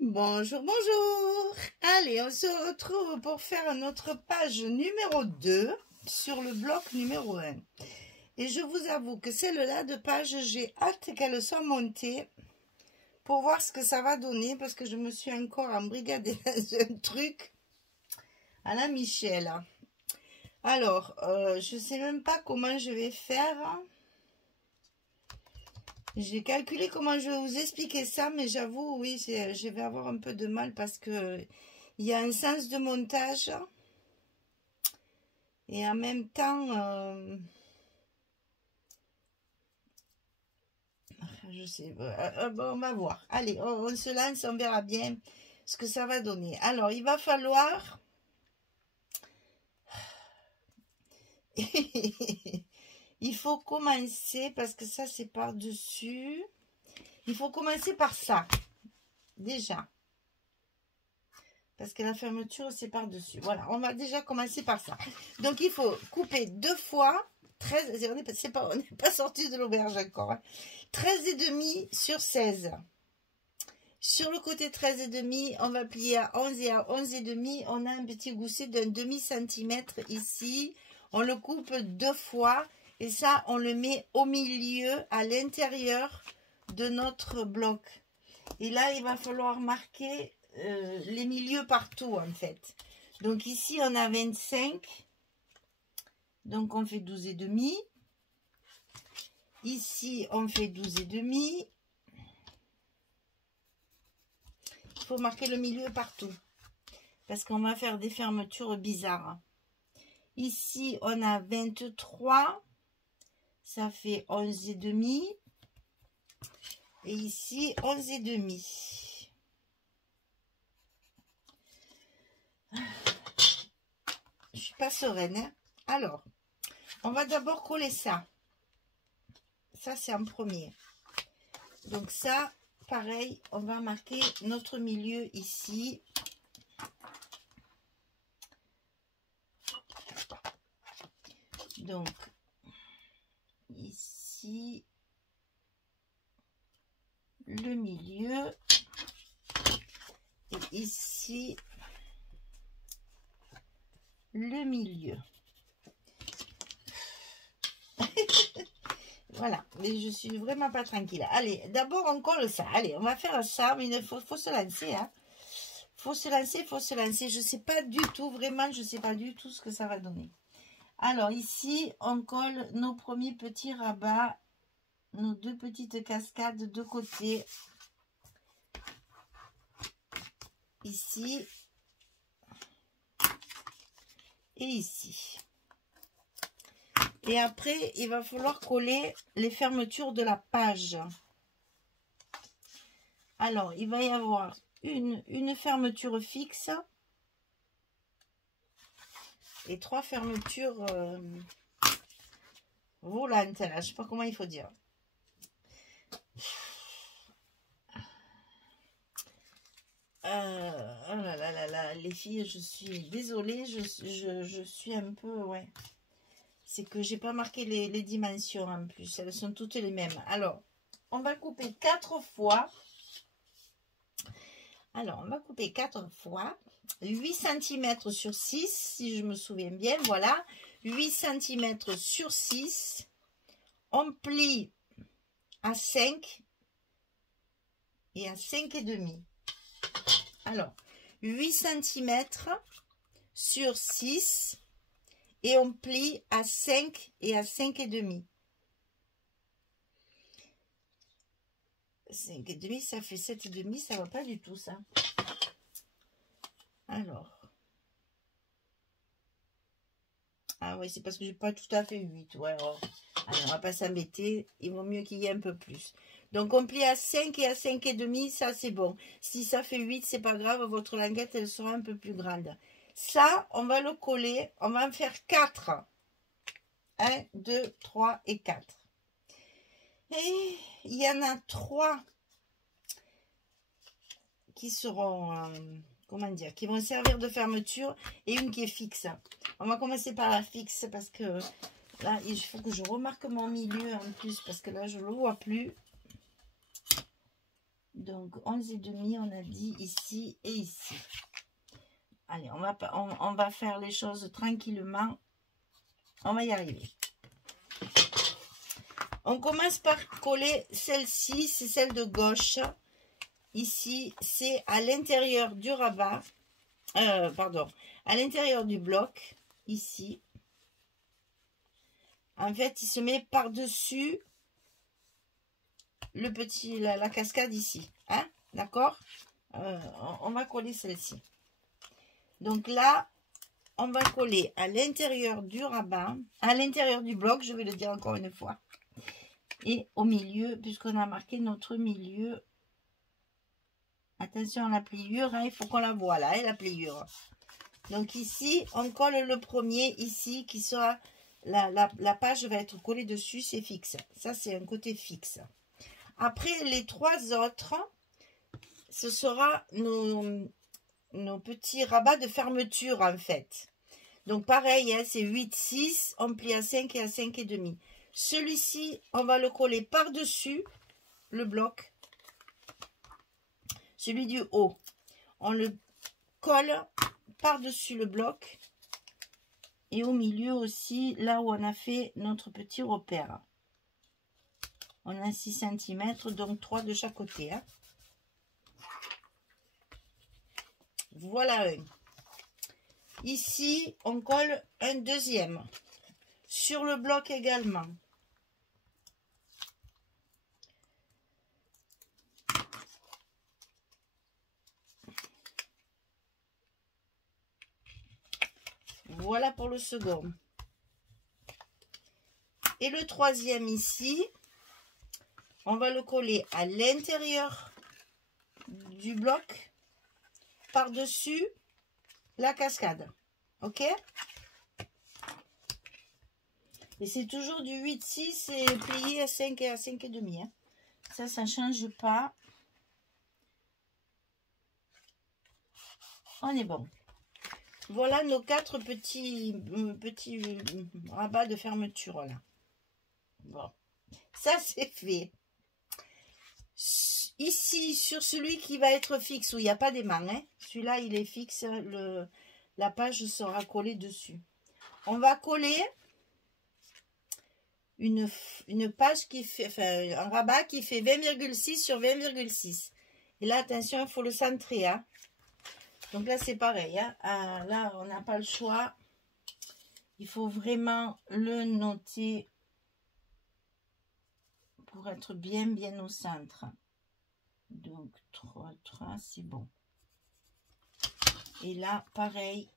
Bonjour, bonjour. Allez, on se retrouve pour faire notre page numéro 2 sur le bloc numéro 1. Et je vous avoue que celle-là de page, j'ai hâte qu'elle soit montée pour voir ce que ça va donner parce que je me suis encore embrigadée dans un truc à la Michel. Alors, je ne sais même pas comment je vais faire. J'ai calculé comment je vais vous expliquer ça, mais j'avoue, oui, je vais avoir un peu de mal parce que il y a un sens de montage et en même temps, je sais, bon, on va voir. Allez, on se lance, on verra bien ce que ça va donner. Alors, il va falloir... il faut commencer, parce que ça, c'est par-dessus. Il faut commencer par ça, déjà. Parce que la fermeture, c'est par-dessus. Voilà, on va déjà commencer par ça. Donc, il faut couper 2 fois 13... On n'est pas sorti de l'auberge encore. Hein, 13,5 sur 16. Sur le côté 13,5, on va plier à 11 et à 11,5. On a un petit gousset d'un demi-centimètre ici. On le coupe 2 fois. Et ça, on le met au milieu, à l'intérieur de notre bloc. Et là, il va falloir marquer les milieux partout, en fait. Donc ici, on a 25. Donc, on fait 12,5. Ici, on fait 12,5. Il faut marquer le milieu partout. Parce qu'on va faire des fermetures bizarres. Ici, on a 23. Ça fait 11,5. Et ici, 11,5. Je suis pas sereine. Hein. Alors, on va d'abord coller ça. Ça, c'est en premier. Donc ça, pareil, on va marquer notre milieu ici. Donc, ici, le milieu. Et ici, le milieu. Voilà, mais je suis vraiment pas tranquille. Allez, d'abord on colle ça. Allez, on va faire ça, mais il faut se lancer. Hein. Faut se lancer, faut se lancer. Je sais pas du tout, vraiment, je sais pas du tout ce que ça va donner. Alors ici, on colle nos premiers petits rabats, nos 2 petites cascades de côté. Ici. Et ici. Et après, il va falloir coller les fermetures de la page. Alors, il va y avoir une fermeture fixe et 3 fermetures volantes. Là, je sais pas comment il faut dire. Oh là là là là, les filles, je suis désolée, je suis un peu, ouais. C'est que j'ai pas marqué les dimensions en plus, elles sont toutes les mêmes. Alors, on va couper 4 fois. Alors, on va couper 4 fois. 8 cm sur 6, si je me souviens bien, voilà. 8 cm sur 6. On plie à 5 et à 5,5. Alors, 8 cm sur 6 et on plie à 5 et à 5,5. 5,5, ça fait 7,5, ça va pas du tout ça. Alors. Ah oui, c'est parce que j'ai pas tout à fait 8. Ouais, alors, allez, on va pas s'embêter. Il vaut mieux qu'il y ait un peu plus. Donc, on plie à 5 et à 5,5, ça c'est bon. Si ça fait 8, c'est pas grave, votre languette, elle sera un peu plus grande. Ça, on va le coller, on va en faire 4. 1, 2, 3 et 4. Et il y en a 3 qui seront, comment dire, qui vont servir de fermeture et une qui est fixe. On va commencer par la fixe parce que là, il faut que je remarque mon milieu en plus parce que là, je ne le vois plus. Donc 11,5, on a dit ici et ici. Allez, on va faire les choses tranquillement. On va y arriver. On commence par coller celle-ci, c'est celle de gauche. Ici, c'est à l'intérieur du rabat. Pardon, à l'intérieur du bloc, ici. En fait, il se met par-dessus le petit, la cascade ici. Hein? D'accord? On va coller celle-ci. Donc là, on va coller à l'intérieur du rabat, à l'intérieur du bloc, je vais le dire encore une fois. Et au milieu, puisqu'on a marqué notre milieu. Attention à la pliure, hein, il faut qu'on la voit là, et la pliure. Donc ici, on colle le premier, ici, qui sera, la page va être collée dessus, c'est fixe. Ça, c'est un côté fixe. Après, les trois autres, ce sera nos petits rabats de fermeture, en fait. Donc pareil, hein, c'est 8, 6, on plie à 5 et à 5,5. Celui-ci, on va le coller par-dessus le bloc. Celui du haut, on le colle par-dessus le bloc. Et au milieu aussi, là où on a fait notre petit repère. On a 6 cm, donc 3 de chaque côté. Hein. Voilà un. Ici, on colle un deuxième. Sur le bloc également. Voilà pour le second. Et le troisième ici, on va le coller à l'intérieur du bloc, par-dessus la cascade. Ok? Et c'est toujours du 8, 6 et plié à 5 et à 5,5. Hein. Ça ne change pas. On est bon. Voilà nos 4 petits rabats de fermeture là. Bon, ça c'est fait. Ici, sur celui qui va être fixe, où il n'y a pas d'aimant, hein, celui-là il est fixe, la page sera collée dessus. On va coller une page qui fait, enfin un rabat qui fait 20,6 sur 20,6. Et là, attention, il faut le centrer. Hein. Donc là, c'est pareil. Hein. Là, on n'a pas le choix. Il faut vraiment le noter pour être bien au centre. Donc, 3, c'est bon. Et là, pareil,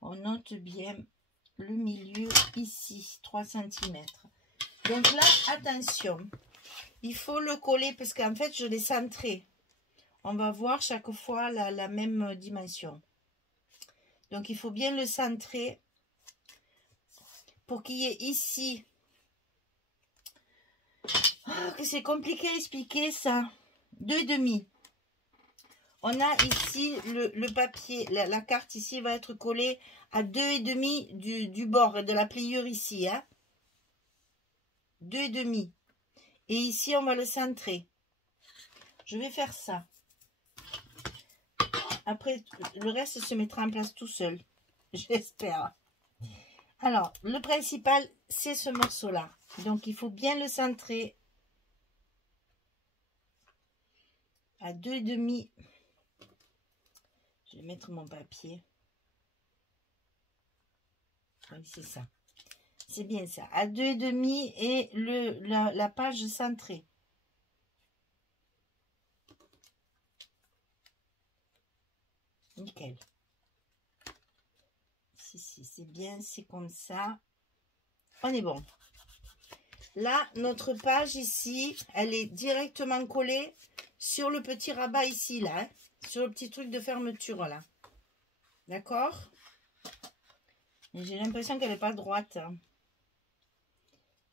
on note bien le milieu ici, 3 cm. Donc là, attention, il faut le coller parce qu'en fait, je l'ai centré. On va voir chaque fois la même dimension. Donc, il faut bien le centrer pour qu'il y ait ici. Oh, que c'est compliqué à expliquer ça. 2,5. On a ici le papier, la carte ici va être collée à 2,5 du bord de la pliure ici. Hein. 2,5. Et ici, on va le centrer. Je vais faire ça. Après, le reste se mettra en place tout seul. J'espère. Alors, le principal, c'est ce morceau-là. Donc, il faut bien le centrer à 2,5. Je vais mettre mon papier. Oui, c'est ça. C'est bien ça. À 2,5 et la page centrée. Nickel. Si, c'est bien, c'est comme ça. On est bon. Là, notre page ici, elle est directement collée sur le petit rabat ici, là. Hein, sur le petit truc de fermeture, là. D'accord? J'ai l'impression qu'elle n'est pas droite. Hein.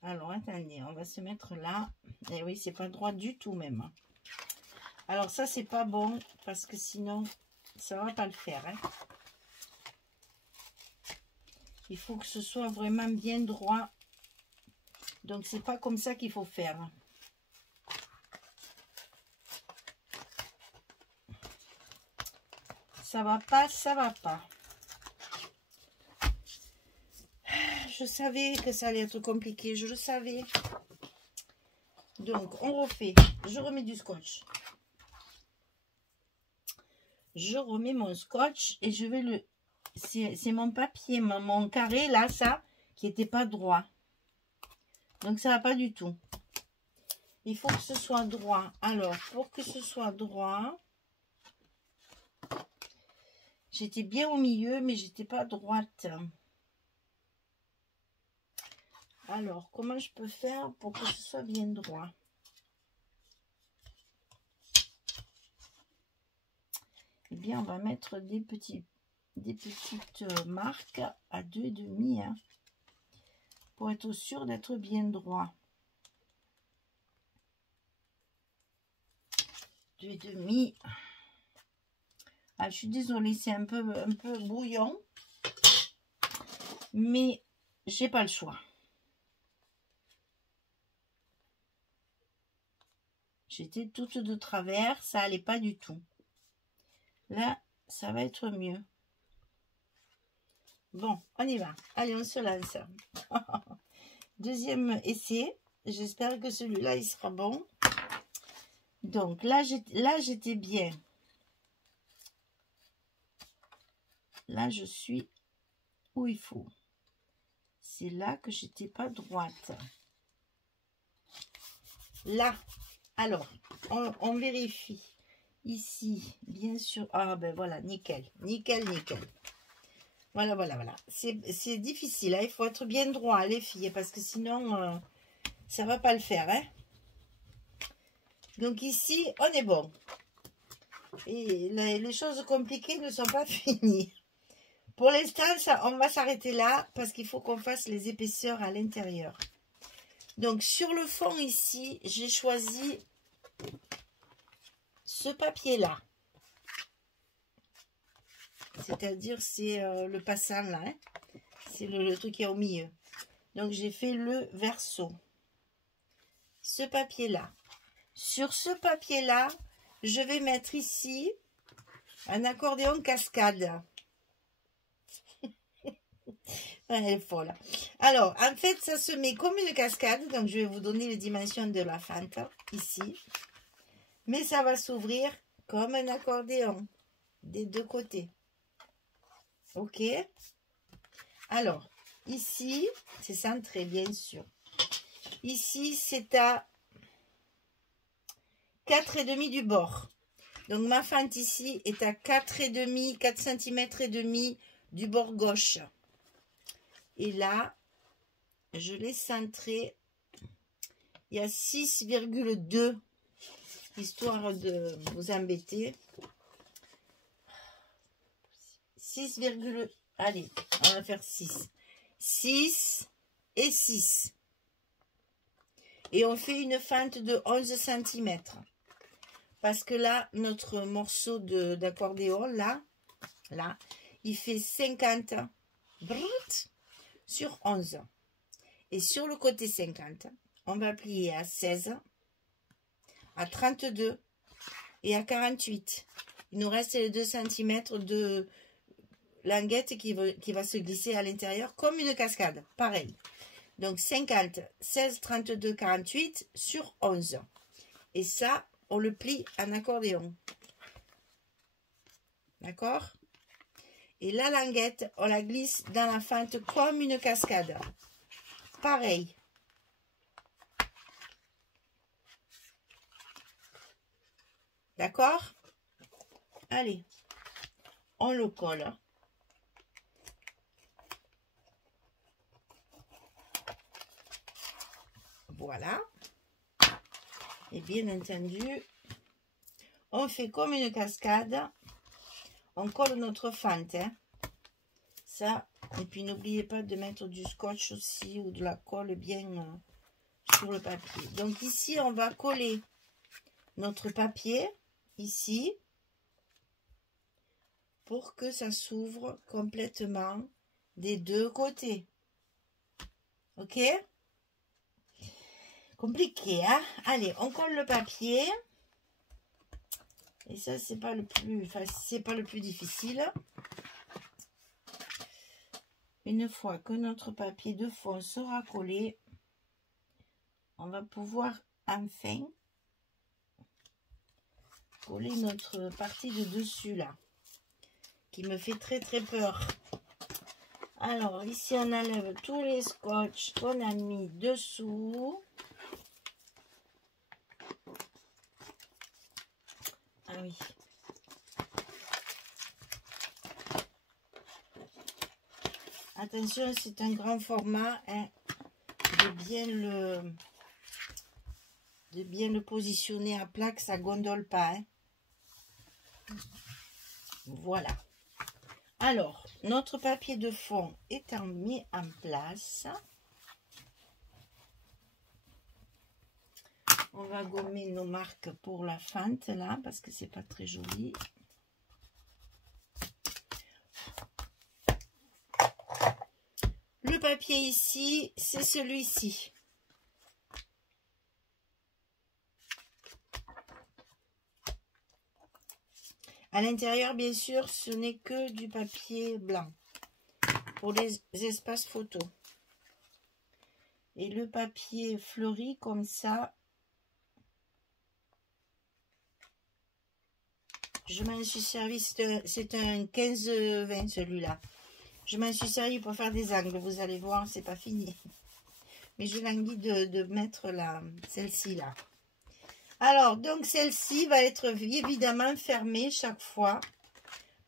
Alors, attendez, on va se mettre là. Et oui, c'est pas droit du tout, même. Alors, ça, c'est pas bon, parce que sinon, ça va pas le faire. Hein. Il faut que ce soit vraiment bien droit. Donc, c'est pas comme ça qu'il faut faire. ça va pas, ça va pas. Je savais que ça allait être compliqué, je le savais. Donc, on refait. Je remets du scotch. Je remets mon scotch et je vais le... C'est mon papier, mon carré, là, ça, qui n'était pas droit. Donc, ça va pas du tout. Il faut que ce soit droit. Alors, pour que ce soit droit, j'étais bien au milieu, mais j'étais pas droite. Alors, comment je peux faire pour que ce soit bien droit? Eh bien, on va mettre des petites marques à 2,5 hein, pour être sûr d'être bien droit. 2,5. Ah, je suis désolée, c'est un peu brouillon, mais j'ai pas le choix. J'étais toute de travers, ça allait pas du tout. Là, ça va être mieux. Bon, on y va. Allez, on se lance. Deuxième essai. J'espère que celui-là, il sera bon. Donc, là, j'étais bien. Là, je suis où il faut. C'est là que j'étais pas droite. Là. Alors, on vérifie. Ici, bien sûr. Ah, ben voilà, nickel. Nickel, nickel. Voilà, voilà, voilà. C'est difficile, hein. Il faut être bien droit, les filles, parce que sinon, ça ne va pas le faire. Hein. Donc ici, on est bon. Et les choses compliquées ne sont pas finies. Pour l'instant, on va s'arrêter là, parce qu'il faut qu'on fasse les épaisseurs à l'intérieur. Donc, sur le fond ici, j'ai choisi ce papier-là. C'est-à-dire, c'est le passant là. Hein. C'est le truc qui est au milieu. Donc, j'ai fait le verso. Ce papier-là. Sur ce papier-là, je vais mettre ici un accordéon cascade. Elle est folle. Alors, en fait, ça se met comme une cascade. Donc, je vais vous donner les dimensions de la fente ici. Mais ça va s'ouvrir comme un accordéon des deux côtés. Ok. Alors, ici, c'est centré, bien sûr. Ici, c'est à 4,5 du bord. Donc, ma fente ici est à 4,5, 4 cm et demi du bord gauche. Et là, je l'ai centré. Il y a 6,2, histoire de vous embêter. 6, allez, on va faire 6. 6 et 6. Et on fait une fente de 11 cm. Parce que là, notre morceau d'accordéon, là, il fait 50 brut sur 11. Et sur le côté 50, on va plier à 16, à 32 et à 48. Il nous reste les 2 cm de languette qui va se glisser à l'intérieur comme une cascade. Pareil. Donc 50, 16, 32, 48 sur 11. Et ça, on le plie en accordéon. D'accord? Et la languette, on la glisse dans la fente comme une cascade. Pareil. D'accord? Allez, on le colle. Voilà. Et bien entendu, on fait comme une cascade. On colle notre fente. Hein. Ça. Et puis n'oubliez pas de mettre du scotch aussi ou de la colle bien sur le papier. Donc ici, on va coller notre papier ici pour que ça s'ouvre complètement des deux côtés. Ok? Compliqué, hein? Allez, on colle le papier. Et ça, c'est pas le plus, enfin, c'est pas le plus difficile. Une fois que notre papier de fond sera collé, on va pouvoir enfin coller notre partie de dessus là, qui me fait très très peur. Alors ici on enlève tous les scotch qu'on a mis dessous. Ah oui. Attention, c'est un grand format, hein, de bien le positionner à plat, que ça gondole pas, hein. Voilà. Alors, notre papier de fond étant mis en place, on va gommer nos marques pour la fente là, parce que c'est pas très joli. Le papier ici, c'est celui-ci. À l'intérieur, bien sûr, ce n'est que du papier blanc pour les espaces photos. Et le papier fleuri comme ça, je m'en suis servi, c'est un 15-20 celui-là. Je m'en suis servi pour faire des angles, vous allez voir, c'est pas fini. Mais je languis de mettre celle-ci là. Alors, donc celle-ci va être évidemment fermée chaque fois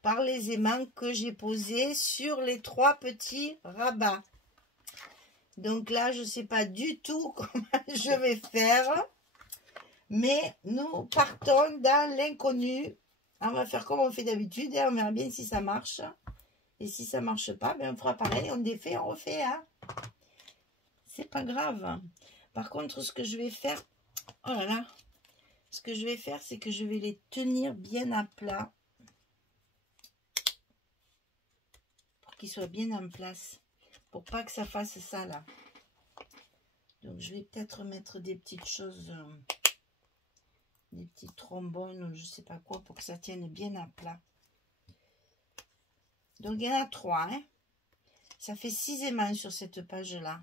par les aimants que j'ai posés sur les 3 petits rabats. Donc là, je ne sais pas du tout comment je vais faire. Mais nous partons dans l'inconnu. On va faire comme on fait d'habitude et on verra bien si ça marche. Et si ça ne marche pas, ben on fera pareil, on défait, on refait. Hein. C'est pas grave. Par contre, ce que je vais faire... Oh là là. Ce que je vais faire, c'est que je vais les tenir bien à plat. Pour qu'ils soient bien en place. Pour pas que ça fasse ça là. Donc je vais peut-être mettre des petites choses... des petits trombones ou je sais pas quoi pour que ça tienne bien à plat. Donc il y en a 3. Hein. Ça fait 6 aimants sur cette page-là.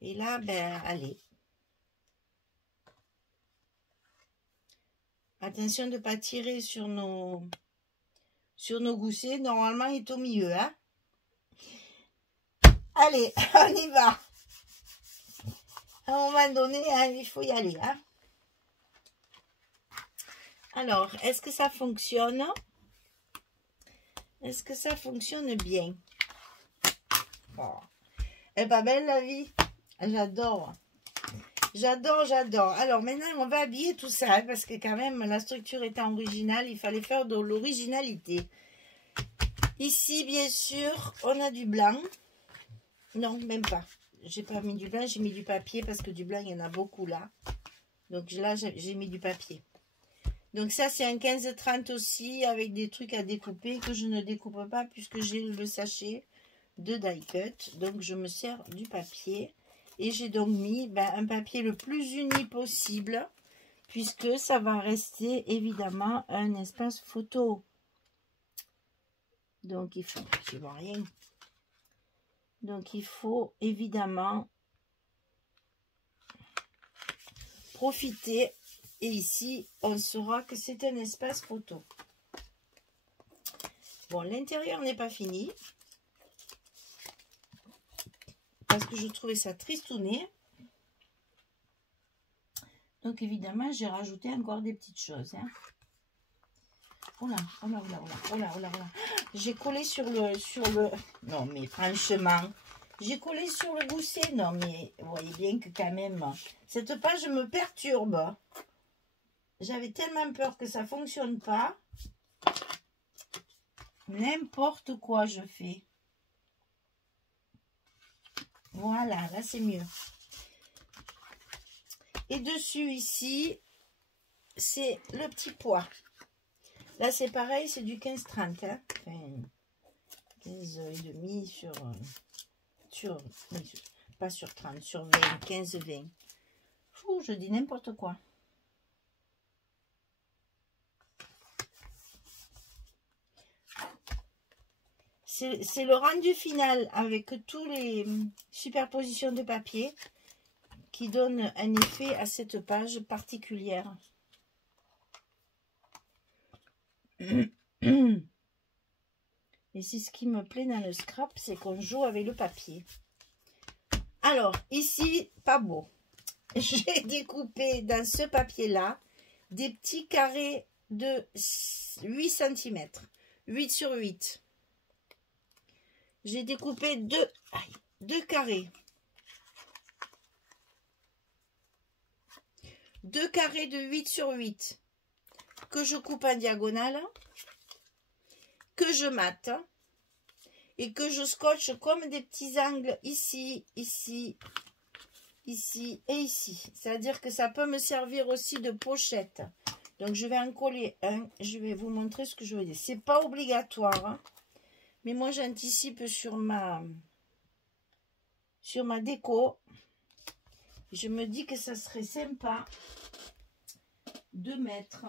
Et là, ben allez. Attention de ne pas tirer sur nos goussets. Normalement, il est au milieu. Hein. Allez, on y va. À un moment donné, hein, il faut y aller. Hein. Alors, est-ce que ça fonctionne? Est-ce que ça fonctionne bien? Oh. Elle est pas belle la vie? J'adore. J'adore, j'adore. Alors maintenant, on va habiller tout ça, hein, parce que quand même, la structure étant originale, il fallait faire de l'originalité. Ici, bien sûr, on a du blanc. Non, même pas. J'ai pas mis du blanc, j'ai mis du papier, parce que du blanc, il y en a beaucoup là. Donc là, j'ai mis du papier. Donc ça, c'est un 15-30 aussi, avec des trucs à découper, que je ne découpe pas, puisque j'ai le sachet de die cut. Donc je me sers du papier. Et j'ai donc mis un papier le plus uni possible, puisque ça va rester évidemment un espace photo. Donc il faut, je vois rien. Donc il faut évidemment profiter. Et ici, on saura que c'est un espace photo. Bon, l'intérieur n'est pas fini. Parce que je trouvais ça tristouné. Donc évidemment, j'ai rajouté encore des petites choses. Hein. Oh là, oh là, oh là, oh là, oh là, oh là. J'ai collé sur le... Non mais franchement, j'ai collé sur le gousset. Non mais vous voyez bien que quand même, cette page me perturbe. J'avais tellement peur que ça ne fonctionne pas. N'importe quoi je fais. Voilà, là c'est mieux. Et dessus ici, c'est le petit pois. Là c'est pareil, c'est du 15-30. Hein. Enfin, 15,5 sur... Pas sur 30, sur 20, 15-20. Je dis n'importe quoi. c'est le rendu final avec tous les superpositions de papier qui donne un effet à cette page particulière. Et c'est ce qui me plaît dans le scrap, c'est qu'on joue avec le papier. Alors, ici, pas beau. J'ai découpé dans ce papier-là des petits carrés de 8 cm. 8 sur 8. J'ai découpé deux carrés. 2 carrés de 8 sur 8 que je coupe en diagonale, que je mate et que je scotche comme des petits angles ici, ici, ici et ici. C'est-à-dire que ça peut me servir aussi de pochette. Donc je vais en coller un. Je vais vous montrer ce que je veux dire. C'est pas obligatoire, hein, mais moi j'anticipe sur ma déco. Je me dis que ça serait sympa de mettre,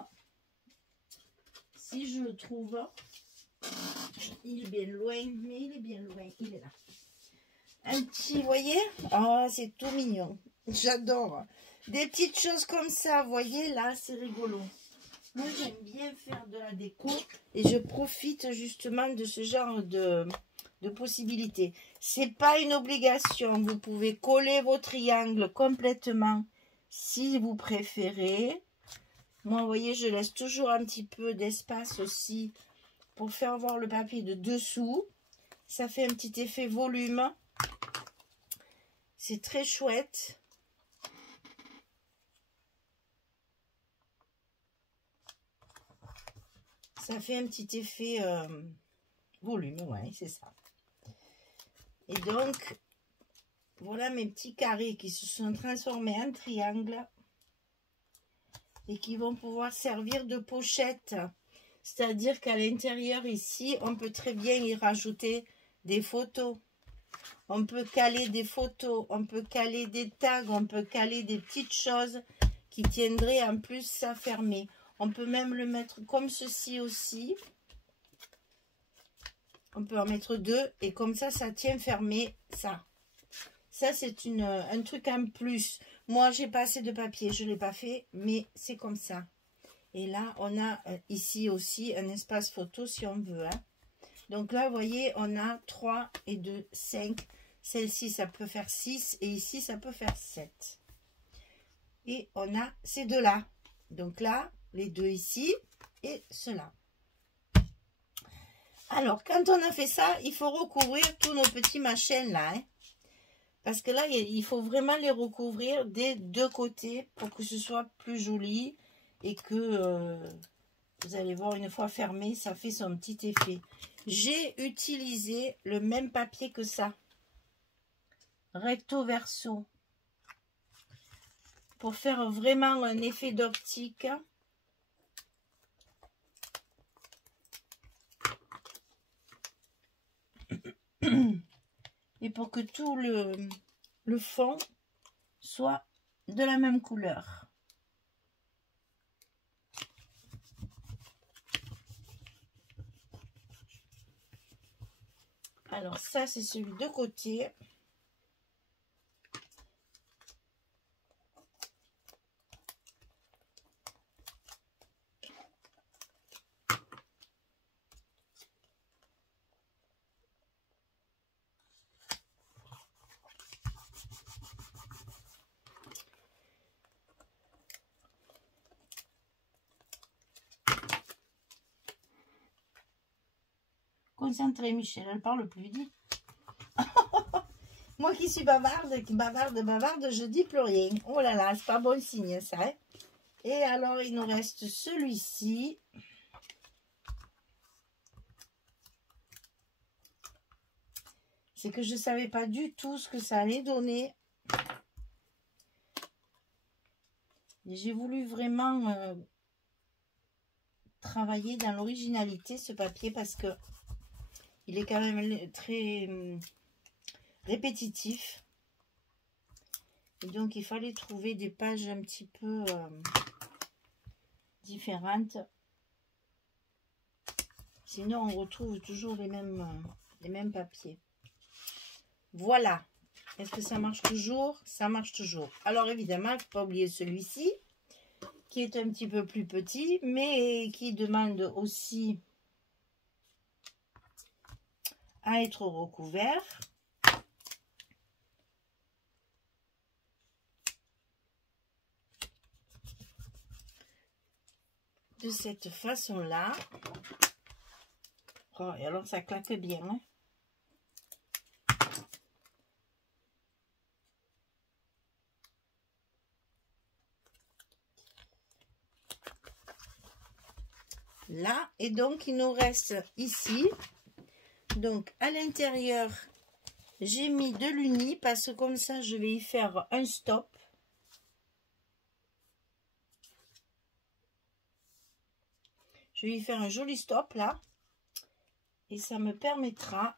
si je le trouve, il est bien loin, mais il est bien loin, il est là. Un petit, vous voyez, oh, c'est tout mignon, j'adore. Des petites choses comme ça, vous voyez, là, c'est rigolo. Moi, j'aime bien faire de la déco et je profite justement de ce genre de possibilités. C'est pas une obligation, vous pouvez coller vos triangles complètement si vous préférez. Moi, vous voyez, je laisse toujours un petit peu d'espace aussi pour faire voir le papier de dessous. Ça fait un petit effet volume. C'est très chouette. Ça fait un petit effet volume, ouais, c'est ça. Et donc, voilà mes petits carrés qui se sont transformés en triangles et qui vont pouvoir servir de pochette. C'est-à-dire qu'à l'intérieur ici, on peut très bien y rajouter des photos. On peut caler des photos, on peut caler des tags, on peut caler des petites choses qui tiendraient en plus à fermer. On peut même le mettre comme ceci aussi. On peut en mettre 2 et comme ça, ça tient fermé ça. Ça, c'est un truc en plus. Moi, j'ai pas assez de papier, je ne l'ai pas fait, mais c'est comme ça. Et là, on a ici aussi un espace photo si on veut. Hein. Donc là, vous voyez, on a 3 et 2, 5. Celle-ci, ça peut faire 6 et ici, ça peut faire 7. Et on a ces deux-là. Donc là, les deux ici et cela. Alors, quand on a fait ça, il faut recouvrir tous nos petits machins là. Hein. Parce que là, il faut vraiment les recouvrir des deux côtés pour que ce soit plus joli. Et que vous allez voir, une fois fermé, ça fait son petit effet. J'ai utilisé le même papier que ça. Recto verso. Pour faire vraiment un effet d'optique. Et pour que tout le fond soit de la même couleur. Alors ça, c'est celui de côté. Concentré, Michel, elle parle plus dit. Moi qui suis bavarde, je dis plus rien. Oh là là, c'est pas bon signe ça. Hein. Et alors, il nous reste celui-ci. C'est que je ne savais pas du tout ce que ça allait donner. J'ai voulu vraiment travailler dans l'originalité ce papier parce que il est quand même très répétitif. Et donc, il fallait trouver des pages un petit peu différentes. Sinon, on retrouve toujours les mêmes les mêmes papiers. Voilà. Est-ce que ça marche toujours? Ça marche toujours. Alors évidemment, il ne faut pas oublier celui-ci, qui est un petit peu plus petit, mais qui demande aussi à être recouvert. De cette façon-là. Oh, et alors ça claque bien. Hein? Là, et donc il nous reste ici. Donc à l'intérieur, j'ai mis de l'uni parce que comme ça, je vais y faire un stop. Je vais y faire un joli stop là. Et ça me permettra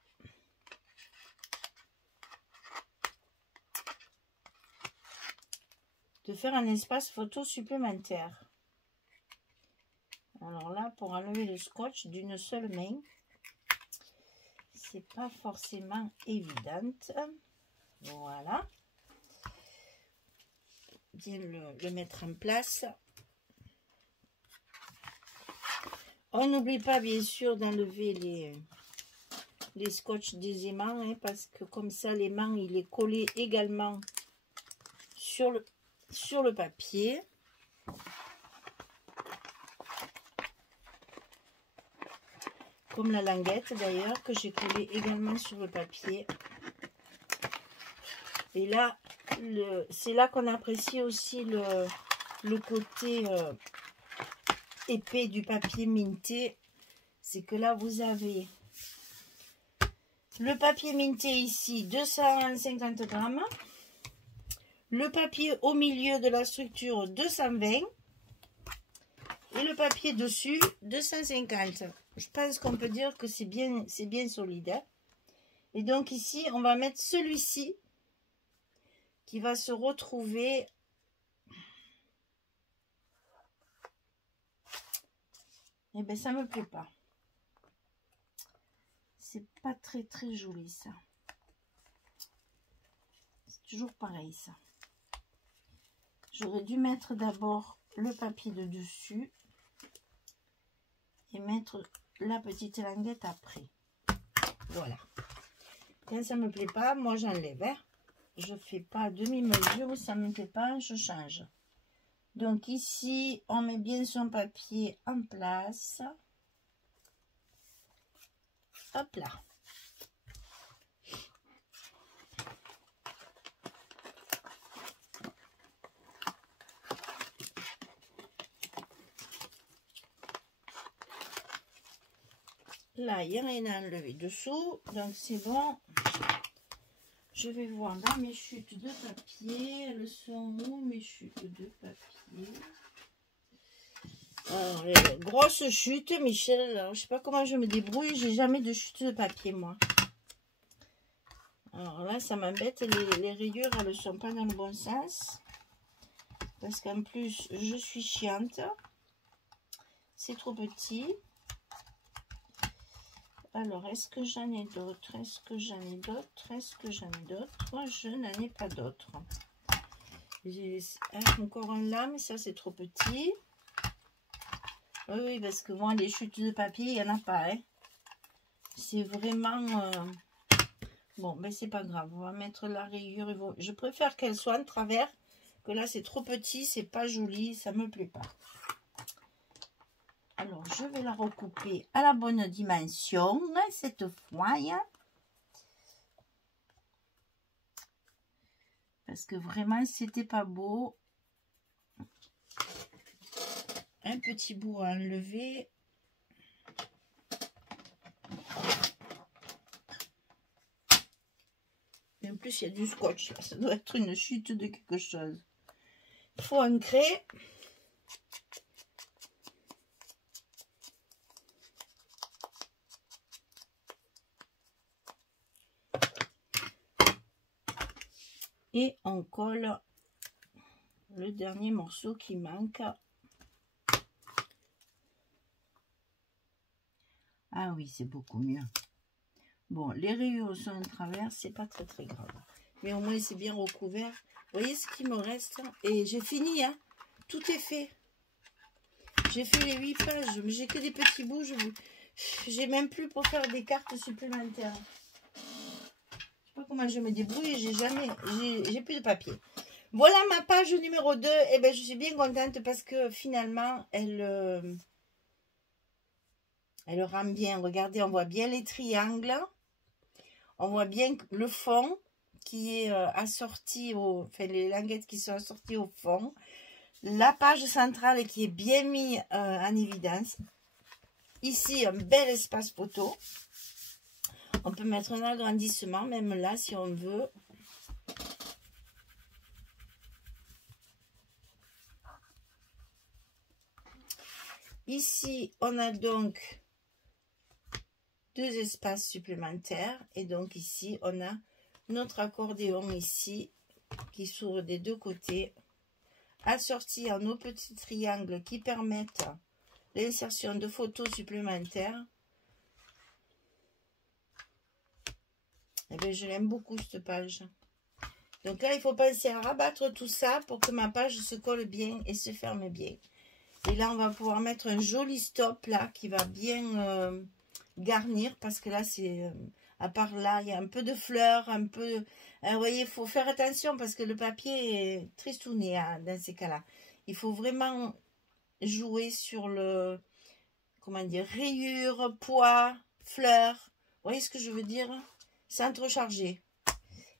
de faire un espace photo supplémentaire. Alors là, pour enlever le scotch d'une seule main, c'est pas forcément évident. Voilà. Bien le mettre en place. On n'oublie pas bien sûr d'enlever les scotch des aimants, hein, parce que comme ça l'aimant il est collé également sur le papier. Comme la languette d'ailleurs que j'ai collé également sur le papier. Et là, c'est là qu'on apprécie aussi le côté épais du papier minté. C'est que là vous avez le papier minté ici 250 grammes, le papier au milieu de la structure 220 et le papier dessus 250. Je pense qu'on peut dire que c'est bien solide, hein. Et donc ici on va mettre celui-ci qui va se retrouver et ben ça me plaît pas. C'est pas très joli ça. C'est toujours pareil ça. J'aurais dû mettre d'abord le papier de dessus et mettre la petite languette après. Voilà. Quand ça me plaît pas, moi j'enlève. Hein. Je fais pas demi-mesure, ça me plaît pas, je change. Donc ici, on met bien son papier en place. Hop là. Là, il n'y a rien à enlever dessous, donc c'est bon. Je vais voir dans mes chutes de papier. Elles sont où mes chutes de papier? Alors, les grosses chutes, Michel. Alors, je sais pas comment je me débrouille. J'ai jamais de chute de papier, moi. Alors là, ça m'embête. Les rayures, elles ne sont pas dans le bon sens. Parce qu'en plus, je suis chiante. C'est trop petit. Alors, est-ce que j'en ai d'autres? Est-ce que j'en ai d'autres? Est-ce que j'en ai d'autres? Je n'en ai pas d'autres. J'ai encore un là, mais ça, c'est trop petit. Oui, parce que moi, les chutes de papier, il n'y en a pas. Hein. C'est vraiment... Bon, mais c'est pas grave. On va mettre la rayure. Je préfère qu'elle soit en travers. Que là, c'est trop petit. C'est pas joli. Ça me plaît pas. Alors, je vais la recouper à la bonne dimension, cette fois. Parce que vraiment, c'était pas beau. Un petit bout à enlever. Et en plus, il y a du scotch. Ça doit être une chute de quelque chose. Il faut ancrer. Et on colle le dernier morceau qui manque. Ah oui, c'est beaucoup mieux. Bon, les rayures sont en travers, c'est pas très très grave. Mais au moins, c'est bien recouvert. Vous voyez ce qui me reste? Et j'ai fini, hein. Tout est fait. J'ai fait les 8 pages, mais j'ai que des petits bouts. J'ai même plus pour faire des cartes supplémentaires. Je sais pas comment je me débrouille, j'ai plus de papier. Voilà ma page numéro 2. Et ben, je suis bien contente parce que finalement, elle rend bien. Regardez, on voit bien les triangles. On voit bien le fond qui est assorti enfin les languettes qui sont assorties au fond. La page centrale qui est bien mise en évidence. Ici, un bel espace photo. On peut mettre un agrandissement, même là, si on veut. Ici, on a donc 2 espaces supplémentaires. Et donc ici, on a notre accordéon ici, qui s'ouvre des 2 côtés, assorti en nos petits triangles qui permettent l'insertion de photos supplémentaires. Et bien, je l'aime beaucoup cette page. Donc là, il faut penser à rabattre tout ça pour que ma page se colle bien et se ferme bien. Et là, on va pouvoir mettre un joli stop là qui va bien garnir parce que là, c'est à part là, il y a un peu de fleurs, un peu. Vous voyez, il faut faire attention parce que le papier est tristouné hein, dans ces cas-là. Il faut vraiment jouer sur le, comment dire, rayures, poids, fleurs. Vous voyez ce que je veux dire? Sans trop charger.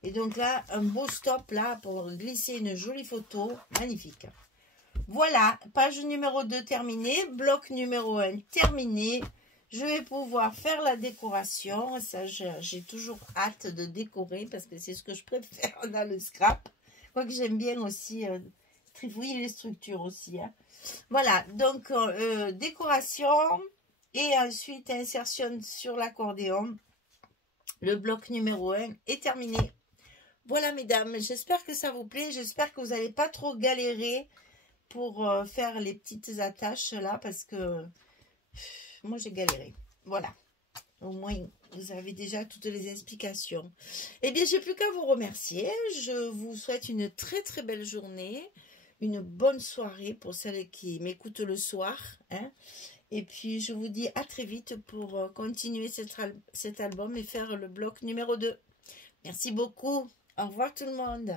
Et donc là, un beau stop là pour glisser une jolie photo. Magnifique. Voilà, page numéro 2 terminée. Bloc numéro 1 terminé. Je vais pouvoir faire la décoration. Ça, j'ai toujours hâte de décorer parce que c'est ce que je préfère dans le scrap. Quoique j'aime bien aussi trifouiller les structures aussi. Hein. Voilà, donc décoration et ensuite insertion sur l'accordéon. Le bloc numéro 1 est terminé. Voilà mesdames, j'espère que ça vous plaît. J'espère que vous n'allez pas trop galérer pour faire les petites attaches là parce que moi j'ai galéré. Voilà, au moins vous avez déjà toutes les explications. Eh bien, j'ai plus qu'à vous remercier. Je vous souhaite une très très belle journée, une bonne soirée pour celles qui m'écoutent le soir. Hein. Et puis, je vous dis à très vite pour continuer cet album et faire le bloc numéro 2. Merci beaucoup. Au revoir tout le monde.